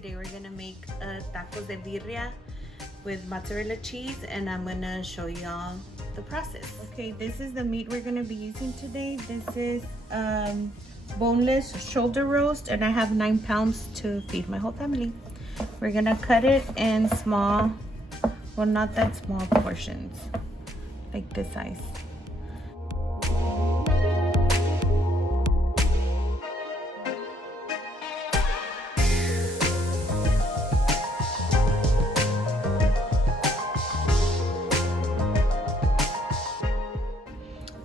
Today we're gonna make tacos de birria with mozzarella cheese, and I'm gonna show y'all the process. Okay, this is the meat we're gonna be using today. This is boneless shoulder roast, and I have 9 pounds to feed my whole family. We're gonna cut it in small, well, not that small portions, like this size.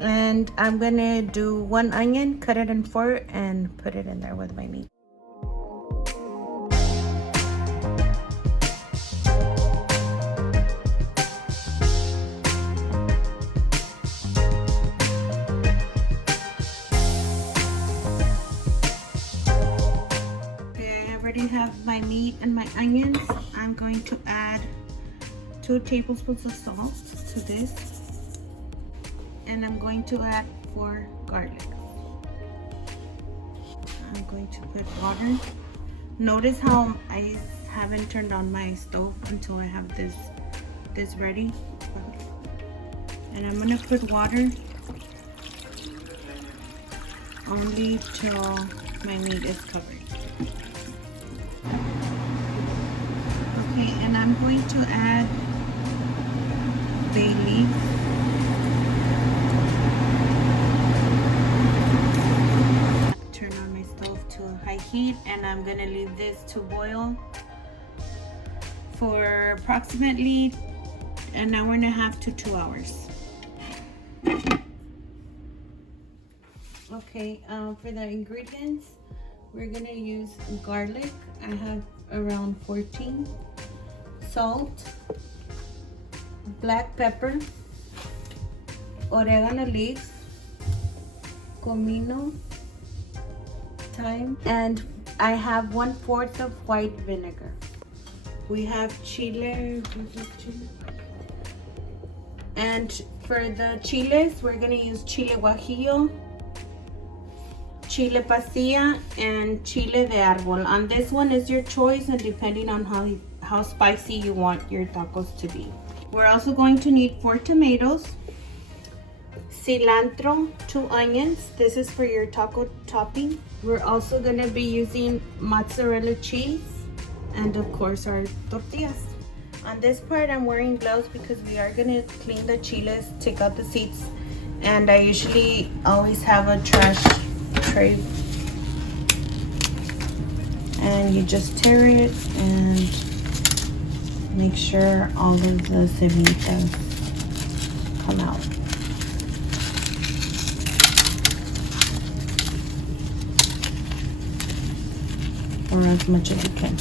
And I'm gonna do 1 onion, cut it in 4, and put it in there with my meat. Okay, I already have my meat and my onions. I'm going to add 2 tablespoons of salt to this. And I'm going to add 4 garlic. I'm going to put water. Notice how I haven't turned on my stove until I have this ready. And I'm gonna put water only till my meat is covered. Okay, and I'm going to add bay leaf. Heat, and I'm gonna leave this to boil for approximately an hour and a half to 2 hours. Okay, for the ingredients, we're gonna use garlic. I have around 14, salt, black pepper, oregano leaves, comino, thyme, and I have 1/4 of white vinegar. We have chile, and for the chiles, we're gonna use chile guajillo, chile pasilla, and chile de árbol. And this one is your choice, and depending on how spicy you want your tacos to be. We're also going to need 4 tomatoes, cilantro, 2 onions. This is for your taco topping. We're also gonna be using mozzarella cheese, and of course our tortillas. On this part, I'm wearing gloves because we are gonna clean the chiles, take out the seeds, and I usually always have a trash tray. And you just tear it and make sure all of the semillitas come out. Or as much as you can.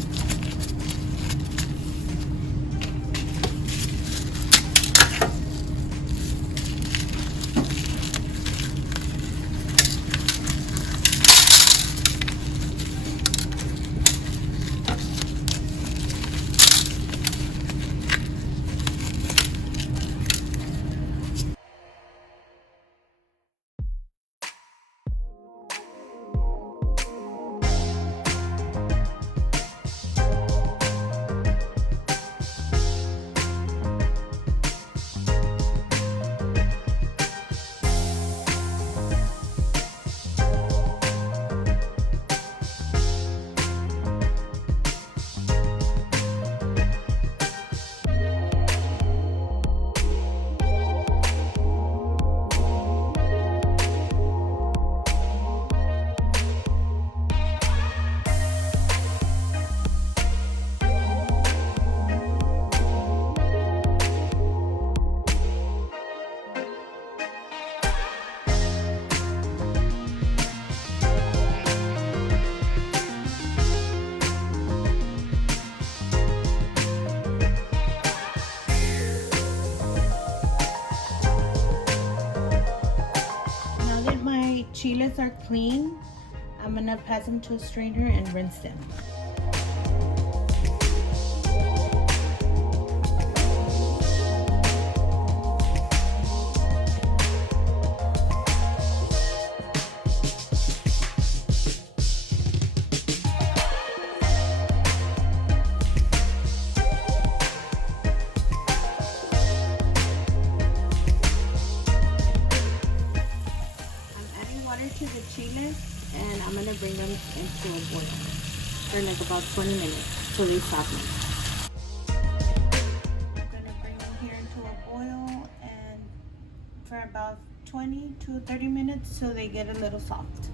Chiles are clean. I'm gonna pass them to a strainer and rinse them. for like about 20 minutes so they soften. I'm gonna bring them here into a boil and for about 20 to 30 minutes so they get a little soft.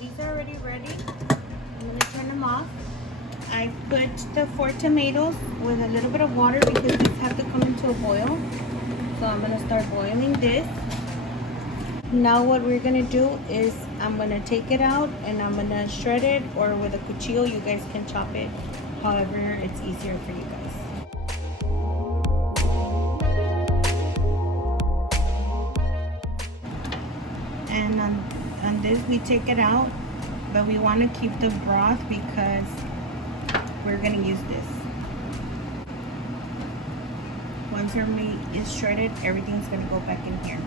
These are already ready. I'm gonna turn them off. I put the 4 tomatoes with a little bit of water because these have to come into a boil. So I'm gonna start boiling this. Now what we're gonna do is I'm gonna take it out and I'm gonna shred it, or with a cuchillo you guys can chop it however it's easier for you guys. And on this we take it out, but we want to keep the broth because we're gonna use this. Once our meat is shredded, everything's gonna go back in here.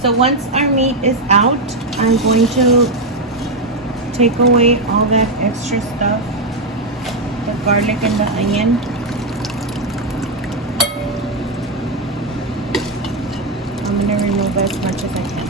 So once our meat is out, I'm going to take away all that extra stuff, the garlic and the onion. I'm gonna remove as much as I can.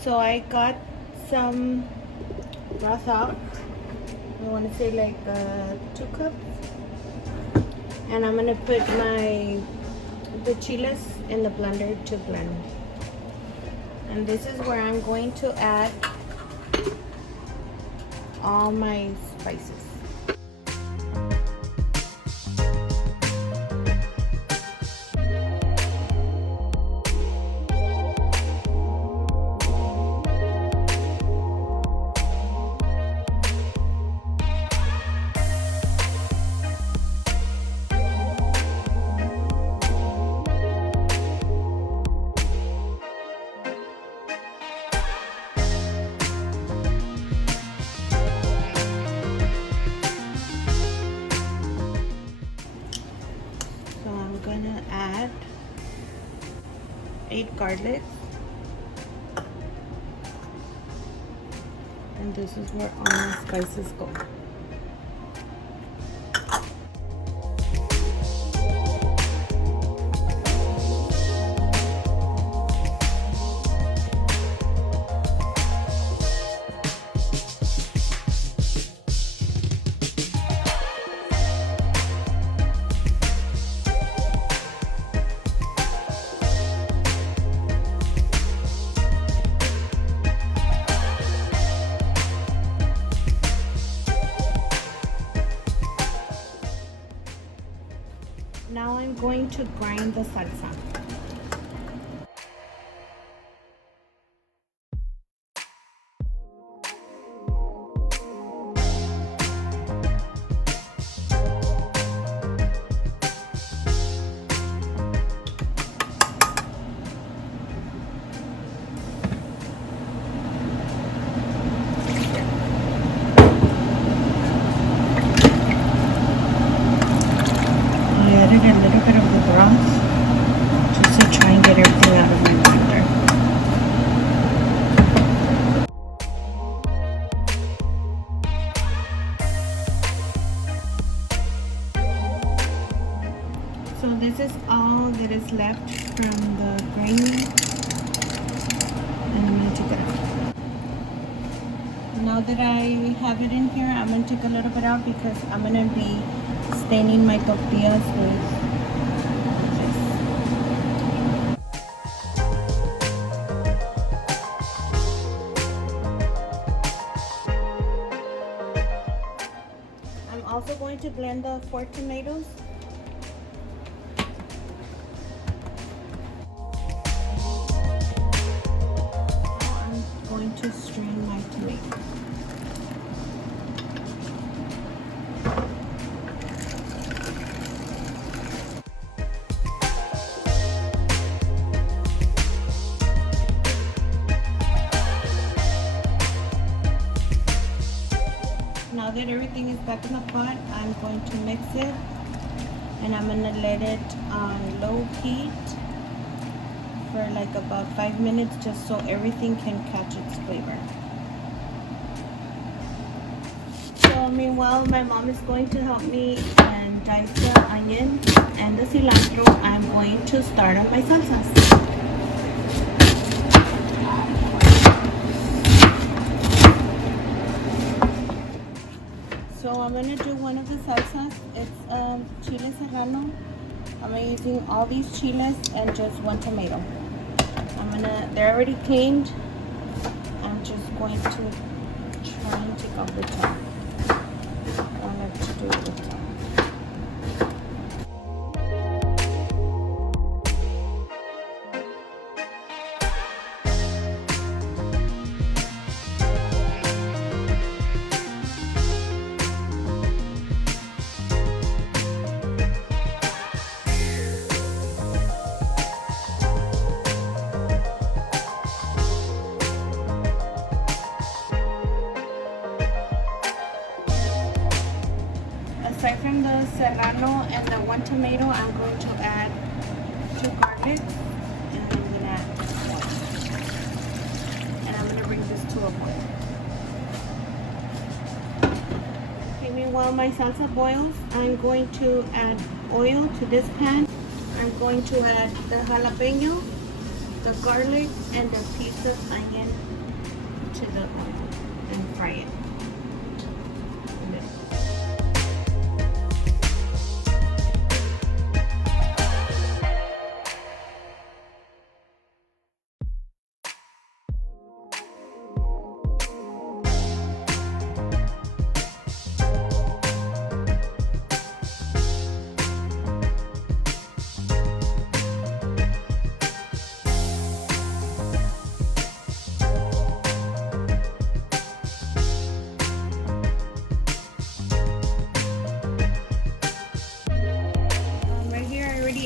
So I got some broth out. I want to say like 2 cups. And I'm gonna put the chiles in the blender to blend. And this is where I'm going to add all my spices. Gonna add 8 garlic, and this is where all my spices go. Now I'm going to grind the salsa. Just to try and get everything out of my blender. So this is all that is left from the gravy, and I'm going to take it out. Now that I have it in here, I'm going to take a little bit out because I'm going to be staining my tortillas with also going to blend the 4 tomatoes. I'm going to strain my tomatoes. that everything is back in the pot, I'm going to mix it, and I'm gonna let it on low heat for like about 5 minutes, just so everything can catch its flavor. So meanwhile, my mom is going to help me and dice the onion and the cilantro. I'm going to start on my salsas. So I'm gonna do one of the salsas. It's chile serrano. I'm using all these chiles and just one tomato. They're already cleaned. I'm just going to try and take off the top. I like to do it with top. Aside from the serrano and the one tomato, I'm going to add 2 garlic, and I'm going to add 1. And I'm going to bring this to a boil. Okay, meanwhile my salsa boils, I'm going to add oil to this pan. I'm going to add the jalapeno, the garlic, and the piece of onion to the oil and fry it.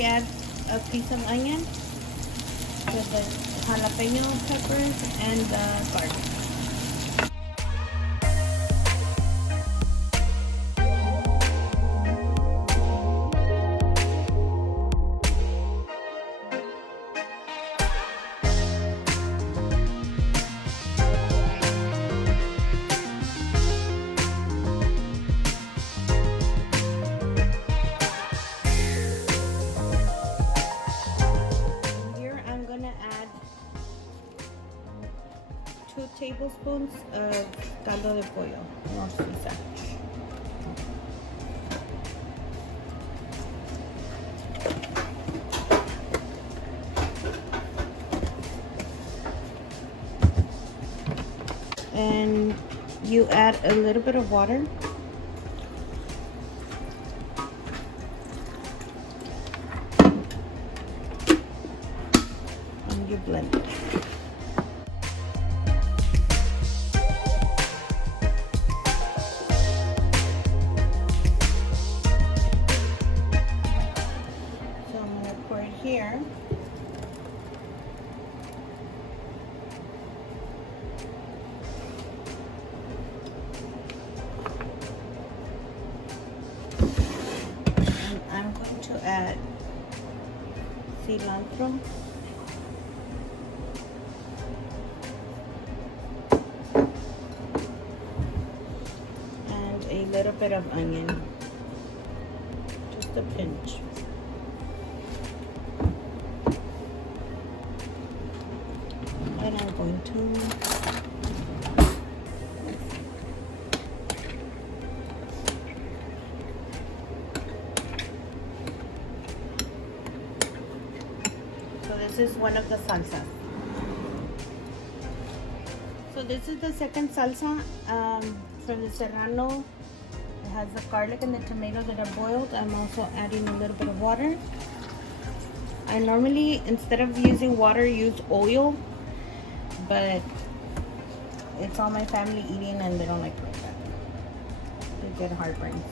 Add a piece of onion with the jalapeno peppers and the garlic. Two tablespoons of caldo de pollo, morcilla. And you add a little bit of water. And you blend it. Here, and I'm going to add cilantro, and a little bit of onion, just a pinch. And I'm going to so this is one of the salsas. So this is the second salsa from the serrano. It has the garlic and the tomato that are boiled. I'm also adding a little bit of water. I normally, instead of using water, use oil, but it's all my family eating and they don't like it like that. They get heartburn.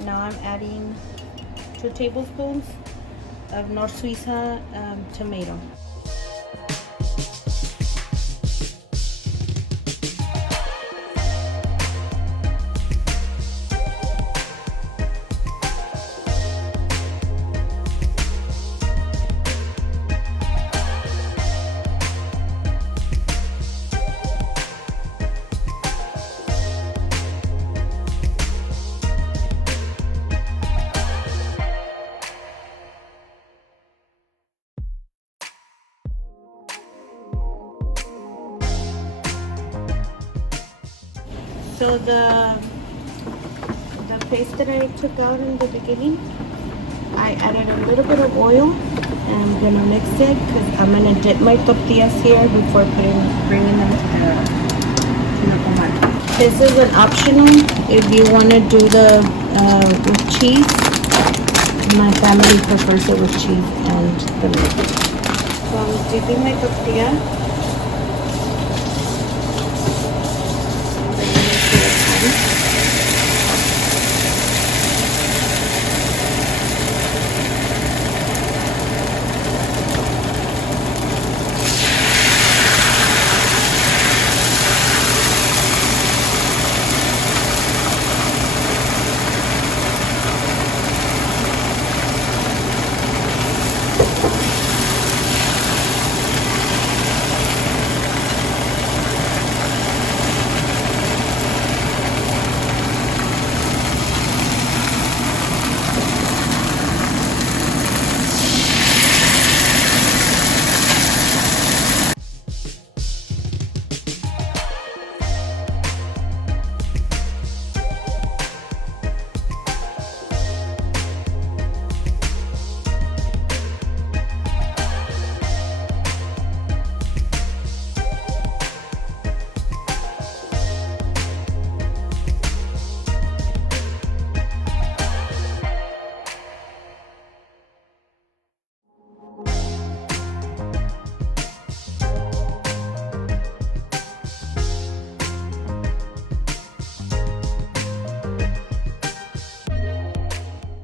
Now I'm adding 2 tablespoons of North Suiza tomato. So the paste that I took out in the beginning, I added a little bit of oil and I'm gonna mix it because I'm gonna dip my tortillas here before bringing them to the comal. This is an optional if you want to do the with cheese. My family prefers it with cheese and the milk. So I'm dipping my tortilla.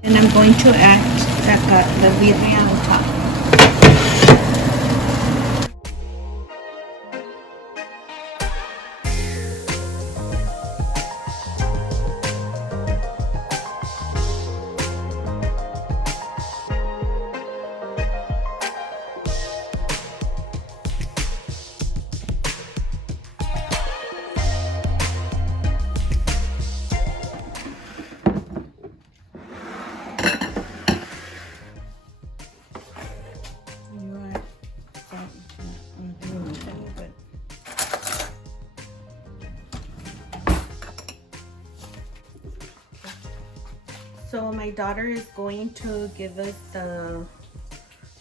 And I'm going to add the birria on top. So my daughter is going to give us the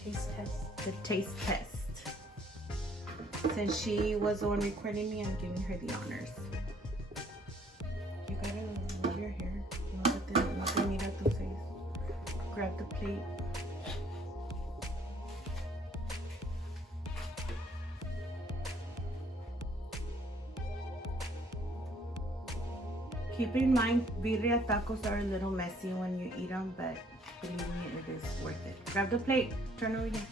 taste test. Since she was the one recording me, I'm giving her the honors. You gotta move your hair. No te mira tu face. Grab the plate. Keep in mind, birria tacos are a little messy when you eat them, but believe me, it is worth it. Grab the plate. Turn over here.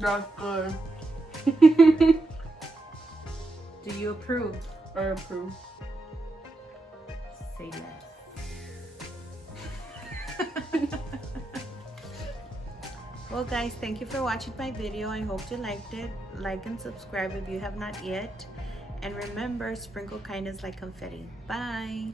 That's good. Do you approve? I approve. Say less. Well guys, thank you for watching my video. I hope you liked it. Like and subscribe if you have not yet. And remember, sprinkle kindness like confetti. Bye.